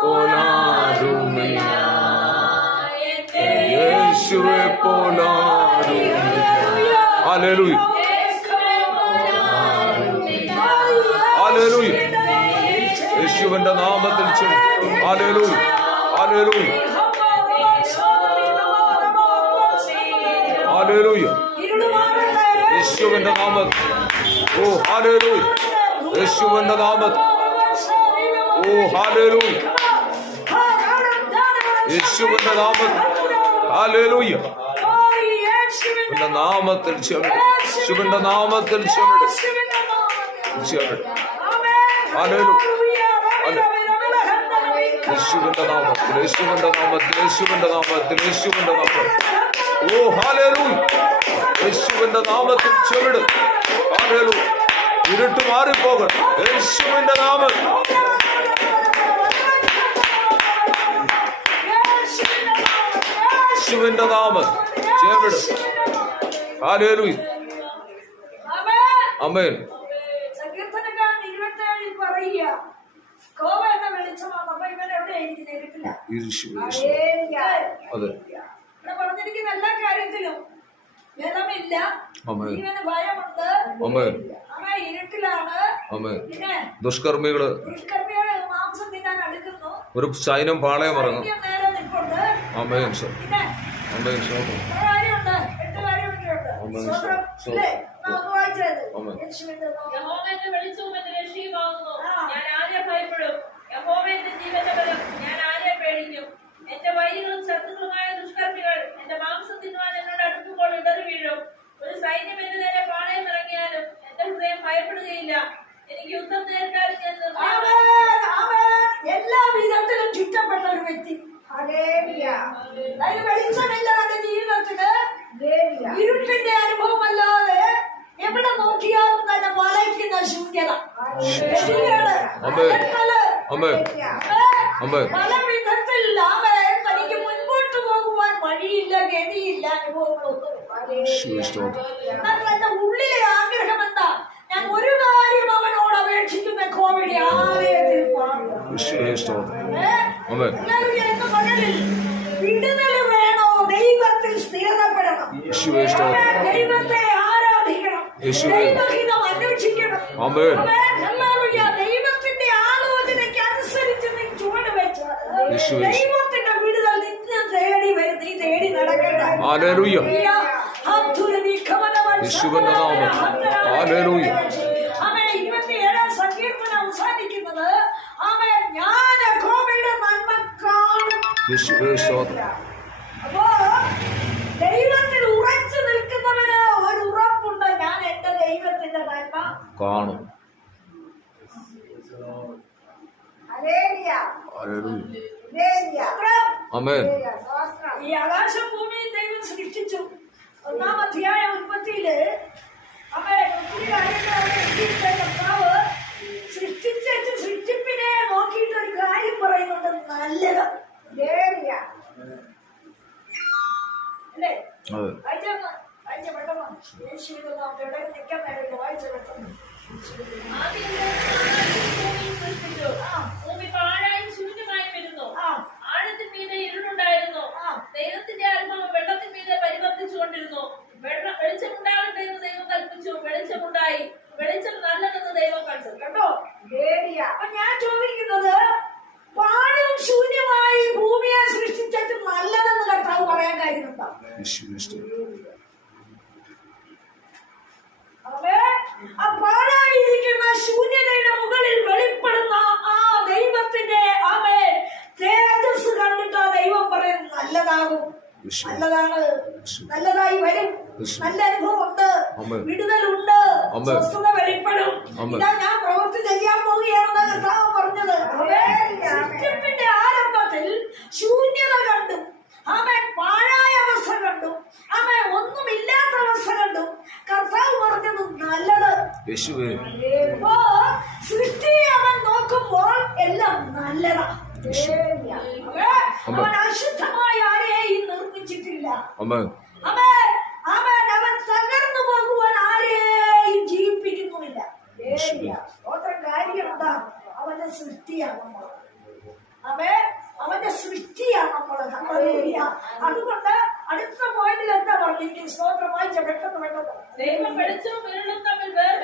പോലാരുമില്ല യേശുവെ പോലാരുമില്ല hallelujah hallelujah യേശുവിന്റെ നാമത്തിൽ ഹല്ലേലൂയ ഹല്ലേലൂയ ഹല്ലേലൂയ യേശുവിന്റെ നാമത്തിൽ ഓ ഹല്ലേലൂയ യേശുവിന്റെ നാമത്തിൽ ഓ ഹല്ലേലൂയ യേശുവിന്റെ ഹല്ലേലൂയ യേശുവിന്റെ നാമത്തിൽ ചെന്ന് യേശുവിന്റെ നാമത്തിൽ യേശുവിന്റെ നാമത്തിൽ യേശുവിന്റെ നാമത്തിൽ യേശുവിന്റെ നാമത്തിൽ യേശുവിന്റെ നാമത്തിൽ. ഓ ഹാലേലൂയ. യേശുവിന്റെ നാമത്തിൽ ചെവിട് ഹാലേലു ഇരുട്ട് മാറിപ്പോകണം. യേശുവിന്റെ നാമത്തിൽ. യേശുവിന്റെ നാമം. ചേർന്നിടും ഹാലേലൂയ. അമ്മേൻ അതെ പറഞ്ഞിരിക്കുന്ന എല്ലാ കാര്യത്തിലും ജീവന് ഭയമുണ്ട് ഇരുട്ടിലാണ് ദുഷ്കർമ്മികൾ. അടുക്കുന്നു ഒരു ശൈനും പാളയം ഇറങ്ങും അമ്പത് നിമിഷം. അമ്പത് നിമിഷം അമ്പത് നിമിഷം. അമ്പത് ഒരു കാര്യമുണ്ട് എട്ട് കാര്യമൊക്കെയുണ്ട് ആമേൻ. സ്വതന്ത്രം സ്വ- ഇല്ലേ എന്നാ ഒന്ന് വായിച്ചത് ആമേൻ. യേശുവിന്റെ നാമം. യഹോവ എന്റെ വെളിച്ചവും എന്റെ രക്ഷയുമാകുന്നു ആ. ഞാൻ ആരെ ഭയപ്പെടും യഹോവ എന്റെ ജീവന്റെ ബലം ഞാൻ ആരെ പേടിക്കും എന്റെ വൈരികളും ശത്രുക്കളുമായ ദുഷ്കർമ്മികൾ എന്റെ മാംസം തിന്നുവാൻ എന്നോട് അടുക്കുമ്പോൾ ഇടറി വീഴും ഒരു സൈന്യം എന്റെ നേരെ പാളയം ഇറങ്ങിയാലും എന്റെ ഹൃദയം ഭയപ്പെടുകയില്ല എനിക്ക് യുദ്ധം നേരിട്ടാലും ഞാൻ നിർഭയം ആമേൻ, ആമേൻ. എല്ലാ വിധത്തിലും ചുറ്റപ്പെട്ട ഒരു വ്യക്തി അതിന് വെളിച്ചമില്ല തന്റെ ജീവിതത്തിൽ ഇരുട്ടിന്റെ അനുഭവമല്ലാതെ എവിടെ നോക്കിയാലും തന്നെ വലയ്ക്കുന്ന ശൂന്യത ശൂന്യത. ആമേൻ. അകത്തൽ. അമേൻ ആമേൻ. പല വിധത്തിൽ ആമേൻ തനിക്ക് മുൻപോട്ട് പോകുവാൻ വഴിയില്ല ഗതിയില്ല അനുഭവങ്ങളൊന്നും ഉള്ളിലെ ആഗ്രഹം എന്താ? ഞാൻ ഒരു കാര്യം അവനോട് അപേക്ഷിക്കുന്ന കോവിഡ് ആലയത്തിൽ വിടുതൽ വേണോ? ദൈവത്തിൽ സ്ഥിരതപ്പെടണം. ദൈവത്തെ ദൈവത്തിന്റെ ആലോചനയ്ക്ക് അനുസരിച്ച് നീ ചുവട് വെച്ച്. ദൈവത്തിന്റെ വിടുതൽ നിന്നെ തേടി വരും നീ തേടി നടക്കണ്ട. ഹല്ലേലൂയ. ആമേൻ. ഇരുപത്തിയേഴാം സങ്കീർത്തനം അവസാനിക്കുന്നത്. ആമേൻ. ഞാൻ യഹോവയുടെ നന്മ കാണും യേശുവേ സ്തോത്രം. അപ്പോ ദൈവത്തിൽ ഉറച്ചു നിൽക്കുന്നവന് ഒരു ഉറപ്പുണ്ട് ഞാൻ എന്റെ ദൈവത്തിന്റെ നന്മ കാണും ഹല്ലേലൂയ. ഹല്ലേലൂയ. ഹല്ലേലൂയ. ആമേൻ ഈ ആകാശം ഭൂമി ദൈവം സൃഷ്ടിച്ചു ഒന്നാം അധ്യായ ഉൽപ്പത്തിയിൽ കർത്താവ് സൃഷ്ടിച്ചു സൃഷ്ടിപ്പിനെ നോക്കിയിട്ട് ഒരു കാര്യം പറയുന്നുണ്ട് നല്ലത്. അല്ലേ പെട്ടെന്ന്. നിൽക്കാൻ. വായിച്ച പെട്ടെന്ന്. ആത്മാവ് വെള്ളത്തിന്മീതെ പരിവർത്തിച്ചുകൊണ്ടിരുന്നു. വെള്ളം വെളിച്ചമുണ്ടാകട്ടെ എന്ന് ദൈവം കൽപ്പിച്ചു. വെളിച്ചമുണ്ടായി വെളിച്ചം നല്ലതെന്ന് ദൈവം കണ്ടു കേട്ടോ? ഹല്ലേലൂയ. അപ്പൊ ഞാൻ ചോദിക്കുന്നത് പാഴും ശൂന്യമായി ഭൂമിയെ സൃഷ്ടിച്ചിട്ട് നല്ലതെന്ന് കർത്താവ് പറയാൻ കാര്യമുണ്ടോ യേശുവേ സ്തോത്രം. അവേ, ആ പാഴായിരിക്കുന്ന ശൂന്യതയുടെ മുകളിൽ വെളിപ്പെടുന്ന ആ ദൈവത്തിന്റെ അവേ തേജസ് കണ്ടിട്ട് ആ ദൈവം പറയും നല്ലതാകും. നല്ലതാണ്. നല്ലതായി വരും. നല്ല ആമേൻ. വിടുതലുണ്ട്. സ്വസ്ഥത വെളിപ്പെടും. ഇതാ ഞാൻ പ്രവൃത്തി ചെയ്യാൻ പോവുകയാണെന്ന് കർത്താവ് പറഞ്ഞത്. സൃഷ്ടിപ്പിന്റെ ആരംഭത്തിൽ ശൂന്യത കണ്ടു. അവൻ പാഴായ അവസ്ഥ കണ്ടു. അവൻ ഒന്നുമില്ലാത്ത അവസ്ഥ കണ്ടു. കർത്താവ് പറഞ്ഞത് നല്ലത്. ഇപ്പോ സൃഷ്ടി അവൻ നോക്കുമ്പോൾ എല്ലാം നല്ലതാ. അവൻ അശുദ്ധമായ ആമേൻ അവൻ അവൻ തകർന്നു പോകുവാൻ ആരെയും ജീവിപ്പിക്കുന്നുമില്ല. കാര്യം എന്താ അവന്റെ സൃഷ്ടിയാണ് നമ്മൾ. അവേ അവന്റെ സൃഷ്ടിയാണ് നമ്മൾ. അതുകൊണ്ട് അടുത്ത പോയിന്റിൽ എന്താ പറഞ്ഞിരിക്കുന്നത്? സ്തോത്രമായി വായിച്ച വേണ്ടത് ദൈവം വെളിച്ചവും ഇരുളും തമ്മിൽ വേർതിരിച്ചു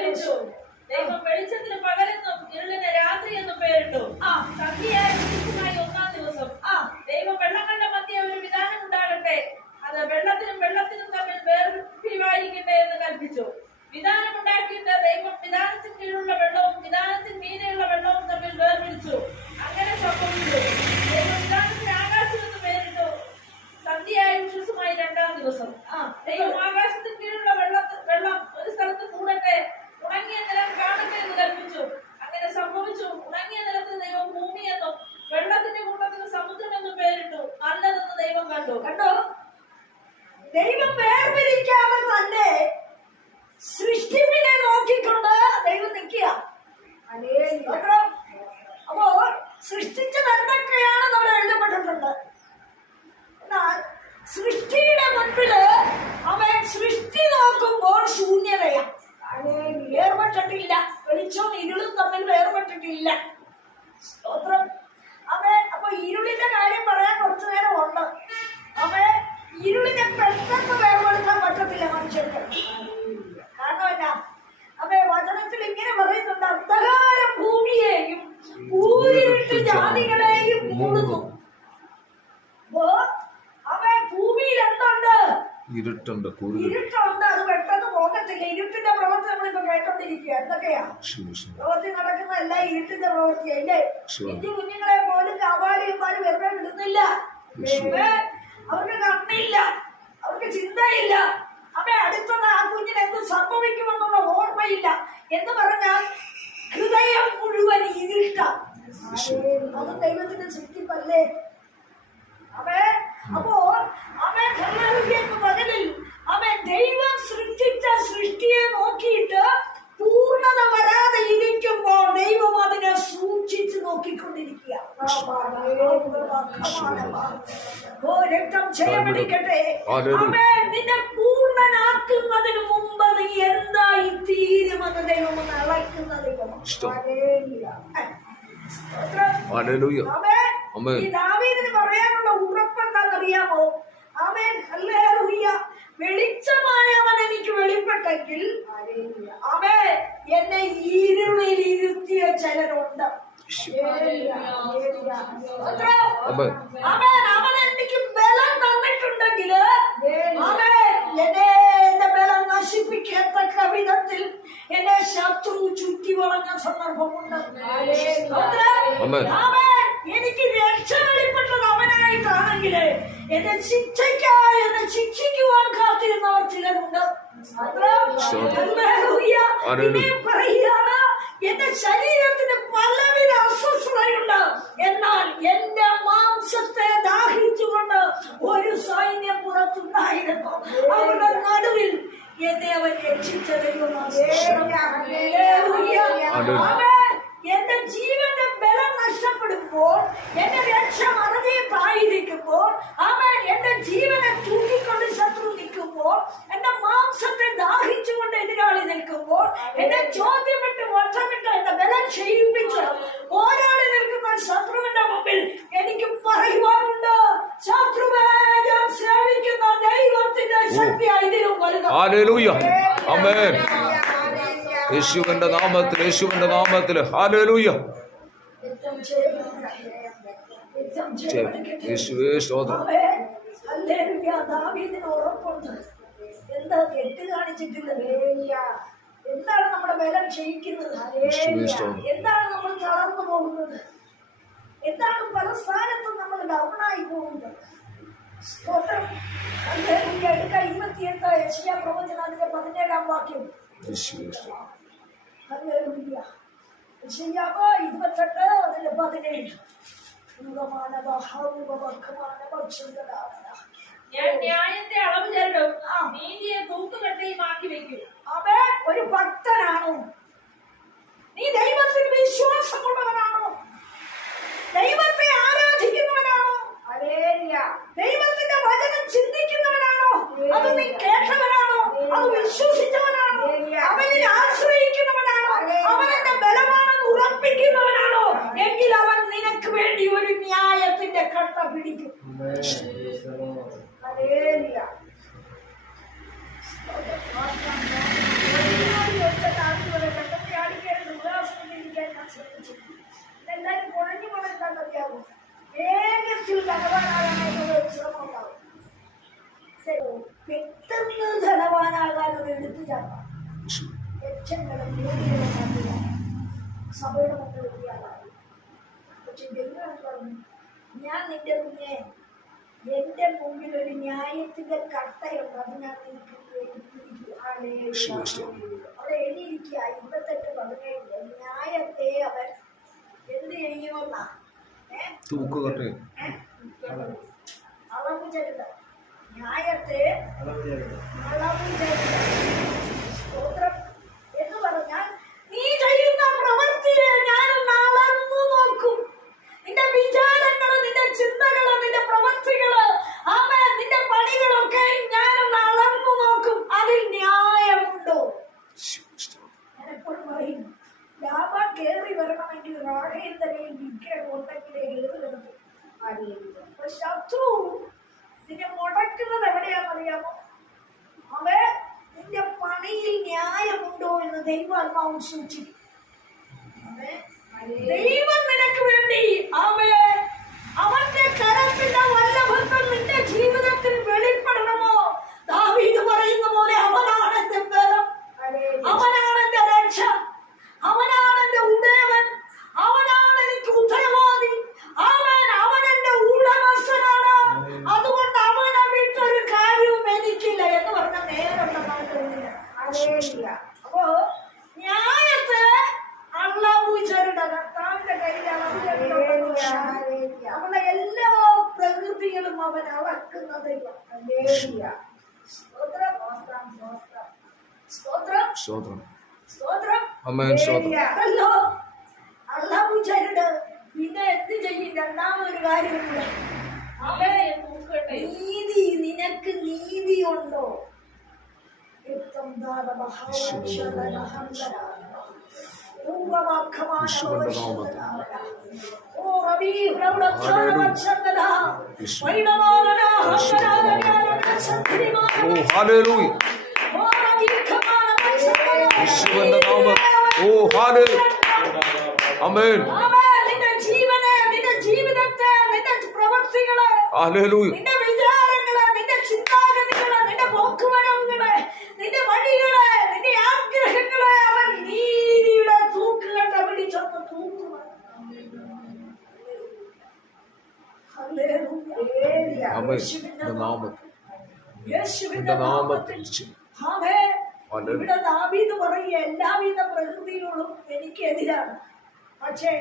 up. They so why the ഇരുട്ടുണ്ട് കൂടുതൽ. ഇരുട്ടുണ്ട്. അത് പെട്ടെന്ന് പോകത്തില്ല. ഇരുട്ടിന്റെ പ്രവൃത്തി നമ്മളിപ്പോ കേട്ടോണ്ടിരിക്കുക എന്തൊക്കെയാ? ലോകത്തിൽ നടക്കുന്ന എല്ലാ ഇരുട്ടിന്റെ പ്രവൃത്തിയല്ലേ ശരി. കുഞ്ഞു കുഞ്ഞുങ്ങളെ പോലും കാപാലിയന്മാര് വെറുതെ വിടുന്നില്ല. ശരി. ഏ, അവർക്ക് കണ്ണില്ല. അവർക്ക് ചിന്തയില്ല. അവ അടുത്തത് ആ കുഞ്ഞിന് എന്ത് സംഭവിക്കുമെന്നുള്ള ഓർമ്മയില്ല. എന്ന് പറഞ്ഞാൽ ഹൃദയം മുഴുവൻ ഇരുട്ട. അത് ദൈവത്തിന്റെ സൃഷ്ടിപ്പല്ലേ? അവേ അപ്പോ അവൻ ഹല്ലേലൂയയ്ക്ക് പകലിൽ അവൻ ദൈവം സൃഷ്ടിച്ച സൃഷ്ടിയെ നോക്കിയിട്ട് പൂർണത വരാതെ ഇരിക്കുമ്പോൾ ദൈവം അതിനെ സൂക്ഷിച്ച് നോക്കിക്കൊണ്ടിരിക്കുക. ഓ രക്തം ഹല്ലേലൂയ. അവൻ നിന്നെ പൂർണനാക്കുന്നതിന് മുമ്പ് നീ എന്തായി തീരുമെന്ന് ദൈവം ഒന്ന്. ഈ ദാവീദിന് പറയാനുള്ള ഉറപ്പ് എന്താണെന്നറിയാമോ അവൻ ഹല്ലേലൂയ വെളിച്ചമായവൻ എനിക്ക് വെളിപ്പെട്ടെങ്കിൽ അവൻ എന്നെ ഇരുളിൽ ഇരുത്തിയ ചിലരുണ്ട്. അവൻ അവൻ എനിക്ക് ബലം തന്നിട്ടുണ്ടെങ്കിൽ അവൻ എന്നെ എന്റെ ബലം നശിപ്പിക്കത്തക്ക വിധത്തിൽ എന്നെ ശത്രു ചുറ്റി വളഞ്ഞ സന്ദർഭമുണ്ട്. അവൻ അവനായിട്ടാണെങ്കിൽ എന്നെ ശിക്ഷയ്ക്കായി എന്നെ ശിക്ഷിക്കുവാൻ കാത്തിരുന്നവർ ചിലരുണ്ട്. പറയുകയാണ് എന്റെ ശരീരത്തിന് പലവിധ അസ്വസ്ഥതയുണ്ട് എന്നാൽ എന്റെ മാംസത്തെ ദാഹിച്ചുകൊണ്ട് ഒരു സൈന്യം പുറത്തുണ്ടായിരുന്നു അവരുടെ നടുവിൽ എന്നെ അവൻ രക്ഷിച്ച ദൈവമാണ് ഹല്ലേലൂയ. ഹല്ലേലൂയ. അവൻ എന്റെ ജീവന്റെ ബലം നഷ്ടപ്പെടുമ്പോൾ എന്റെ രക്ഷ മറഞ്ഞിട്ടായിരിക്കുമ്പോൾ അവൻ എന്റെ ജീവനെ തൂക്കിക്കൊണ്ട് ശത്രു നിൽക്കുമ്പോൾ എന്റെ മാംസത്തെ ദാഹിച്ചുകൊണ്ട് എതിരാളി നിൽക്കുമ്പോൾ എന്നെ ചോദ്യമിട്ട് വട്ടമിട്ട് എന്റെ ബലം ക്ഷയിപ്പിച്ച്. പോരാടി നിൽക്കുന്ന ശത്രുവിന്റെ മുമ്പിൽ എനിക്ക് പറയുവാനുണ്ട്. ശത്രുവേ ഞാൻ സേവിക്കുന്ന ദൈവത്തിന്റെ ശക്തിയായി ഇതിലും. യേശുവിന്റെ നാമത്തിൽ യേശുവിന്റെ നാമത്തിൽ. ചെയ്യപ്പെടുക. യേശുവേ സ്തോത്രം എന്താ കെട്ട് കാണിച്ചിട്ടില്ല? എന്താണ് നമ്മുടെ ബലം ക്ഷയിക്കുന്നത്. എന്താണ് നമ്മൾ തളർന്നു പോകുന്നത്? എന്താണ് പല സ്ഥാനത്തും നമ്മൾ ഡൗണായി പോകുന്നത്? സ്തോത്രം. യശയാ പ്രവചനം അതിന്റെ പതിനേഴാം വാക്യം. ഇരുപത്തെട്ട് അതിന്റെ പതിനേഴ്. ഞാൻ ന്യായത്തെ അളവ് ചേർക്കും നീതിയെ തൂക്കുകട്ടയുമാക്കി വെക്കും. അവൻ ഒരു ഭക്തനാണോ? നീ ദൈവത്തിൽ വിശ്വാസമുള്ളവനാണോ? ദൈവത്തെ ആരാധിക്കുന്നവനാണോ? ദൈവത്തിന്റെ വചനം ചിന്തിക്കുന്നവനാണോ? അത് നീ കേട്ടവനാണോ? അത് വിശ്വസിച്ചവനാണോ? അവനിൽ ആശ്രയിക്കുന്നവനാണോ പെട്ടെന്ന് ധനവാനാകാനുള്ള എടുത്തു ചാട്ടാം ലക്ഷങ്ങളും സഭയുടെ മുമ്പിൽ ഒഴിയാകാറില്ല പക്ഷെ ദൈവം പറഞ്ഞു ഞാൻ നിന്റെ മുന്നേ എന്റെ മുമ്പിൽ ഒരു ന്യായത്തിന്റെ കട്ടയുണ്ട്. അത് ഞാൻ നിനക്ക് അവിടെ എഴുതിയിരിക്കുക ഇരുപത്തെട്ട് പതിനേഴിൽ ന്യായത്തെ അവൻ എന്ത് ചെയ്യുമെന്നാ? ഏഹ് അളവ് ചെറുതാണ് ನ್ಯಾಯತೆ कौन सूचित സ്തോത്രം അമ്മൻ സ്തോത്രം. അള്ളാഹു വിചാരിട്ട് പിന്നെ എന്ത് ചെയ്യും? രണ്ടാമതൊരു കാര്യമുണ്ട് നീതി നിനക്ക് നീതിയുണ്ടോ? യുക്തം ദാത മഹാ Hallelujah. Oh, hallelujah. Amen. Hallelujah. കർത്താവേ നിന്റെ നാമത്തിൽ. നിന്റെ നാമത്തിൽ. ഇവിടെ ദാവീദ് പറയുക എല്ലാവിധ പ്രകൃതികളും എനിക്കെതിരാണ്. പക്ഷേ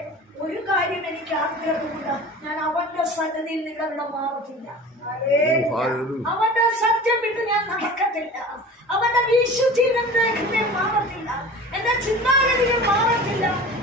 ഒരു കാര്യം എനിക്ക് ആഗ്രഹമില്ല ഞാൻ അവന്റെ സന്നദ്ധിയിൽ നിങ്ങളുടെ മാറത്തില്ല. അവന്റെ സത്യം വിട്ട് ഞാൻ നടക്കത്തില്ല. അവന്റെ വിശുദ്ധിയിൽ എന്റെ ഹൃദയം മാറത്തില്ല. എന്റെ ചിന്താഗതികൾ മാറത്തില്ല.